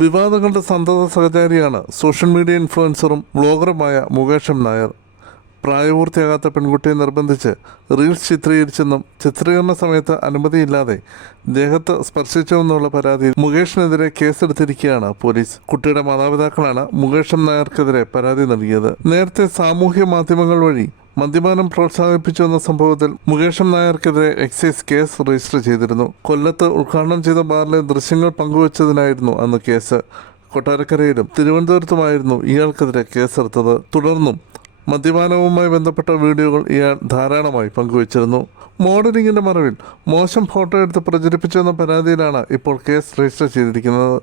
വിവാദങ്ങളുടെ സന്തത സഹചാരിയാണ് social media ഇൻഫ്ലുവൻസറും ബ്ലോഗറുമായ മുകേഷം നായർ. പ്രായപൂർത്തിയാകാത്ത പെൺകുട്ടിയെ നിർബന്ധിച്ച് റീൽസ് ചിത്രീകരിച്ചെന്നും ചിത്രീകരണ സമയത്ത് അനുമതിയില്ലാതെ ദേഹത്ത് സ്പർശിച്ചുവെന്നുള്ള പരാതിയിൽ മുകേഷിനെതിരെ കേസെടുത്തിരിക്കുകയാണ് പോലീസ്. കുട്ടിയുടെ മാതാപിതാക്കളാണ് മുകേഷം നായർക്കെതിരെ പരാതി നൽകിയത്. നേരത്തെ സാമൂഹ്യ മാധ്യമങ്ങൾ വഴി മദ്യപാനം പ്രോത്സാഹിപ്പിച്ചുവെന്ന സംഭവത്തിൽ മുകേഷം നായർക്കെതിരെ എക്സൈസ് കേസ് രജിസ്റ്റർ ചെയ്തിരുന്നു. കൊല്ലത്ത് ഉദ്ഘാടനം ചെയ്ത ബാറിലെ ദൃശ്യങ്ങൾ പങ്കുവച്ചതിനായിരുന്നു അന്ന് കേസ്. കൊട്ടാരക്കരയിലും തിരുവനന്തപുരത്തുമായിരുന്നു ഇയാൾക്കെതിരെ കേസെടുത്തത്. തുടർന്നും മദ്യപാനവുമായി ബന്ധപ്പെട്ട വീഡിയോകൾ ഇയാൾ ധാരാളമായി പങ്കുവച്ചിരുന്നു. മോഡലിംഗിന്റെ മറവിൽ മോശം ഫോട്ടോ എടുത്ത് പ്രചരിപ്പിച്ചെന്ന പരാതിയിലാണ് ഇപ്പോൾ കേസ് രജിസ്റ്റർ ചെയ്തിരിക്കുന്നത്.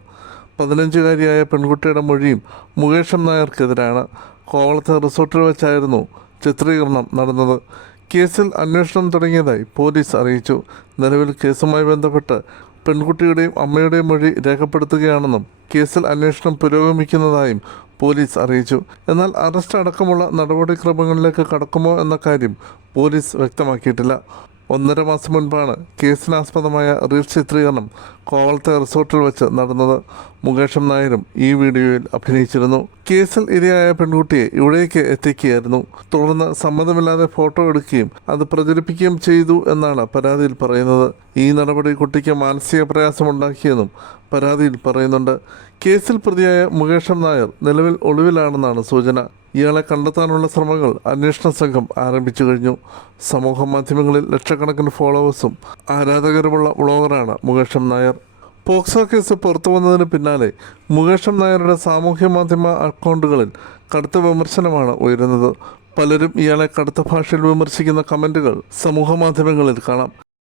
പതിനഞ്ചുകാരിയായ പെൺകുട്ടിയുടെ മൊഴിയും മുകേഷം നായർക്കെതിരാണ്. കോവളത്തെ റിസോർട്ടിൽ വെച്ചായിരുന്നു ചിത്രീകരണം നടന്നത്. കേസിൽ അന്വേഷണം തുടങ്ങിയതായി പോലീസ് അറിയിച്ചു. നിലവിൽ കേസുമായി ബന്ധപ്പെട്ട് പെൺകുട്ടിയുടെയും അമ്മയുടെയും മൊഴി രേഖപ്പെടുത്തുകയാണെന്നും കേസിൽ അന്വേഷണം പുരോഗമിക്കുന്നതായും പോലീസ് അറിയിച്ചു. എന്നാൽ അറസ്റ്റ് അടക്കമുള്ള നടപടിക്രമങ്ങളിലേക്ക് കടക്കുമോ എന്ന കാര്യം പോലീസ് വ്യക്തമാക്കിയിട്ടില്ല. ഒന്നര മാസം മുൻപാണ് കേസിനാസ്പദമായ റീൽ ചിത്രീകരണം കോവളത്തെ റിസോർട്ടിൽ വെച്ച് നടന്നത് മുകേഷം നായരും ഈ വീഡിയോയിൽ അഭിനയിച്ചിരുന്നു. കേസിൽ ഇരയായ പെൺകുട്ടിയെ ഇവിടേക്ക് എത്തിക്കുകയായിരുന്നു. തുടർന്ന് സമ്മതമില്ലാതെ ഫോട്ടോ എടുക്കുകയും അത് പ്രചരിപ്പിക്കുകയും ചെയ്തു എന്നാണ് പരാതിയിൽ പറയുന്നത്. ഈ നടപടി കുട്ടിക്ക് മാനസിക പ്രയാസമുണ്ടാക്കിയെന്നും പരാതിയിൽ പറയുന്നുണ്ട്. കേസിൽ പ്രതിയായ മുകേഷം നായർ നിലവിൽ ഒളിവിലാണെന്നാണ് സൂചന. ഇയാളെ കണ്ടെത്താനുള്ള ശ്രമങ്ങൾ അന്വേഷണ സംഘം ആരംഭിച്ചു കഴിഞ്ഞു. സമൂഹ മാധ്യമങ്ങളിൽ ലക്ഷക്കണക്കിന് ഫോളോവേഴ്സും ആരാധകരുമുള്ള വ്ളോഗറാണ് മുകേഷം നായർ. പോക്സോ കേസ് പുറത്തു വന്നതിന് പിന്നാലെ മുകേഷം നായരുടെ സാമൂഹ്യ മാധ്യമ അക്കൗണ്ടുകളിൽ കടുത്ത വിമർശനമാണ് ഉയരുന്നത്. പലരും ഇയാളെ കടുത്ത ഭാഷയിൽ വിമർശിക്കുന്ന കമന്റുകൾ സമൂഹ മാധ്യമങ്ങളിൽ കാണാം.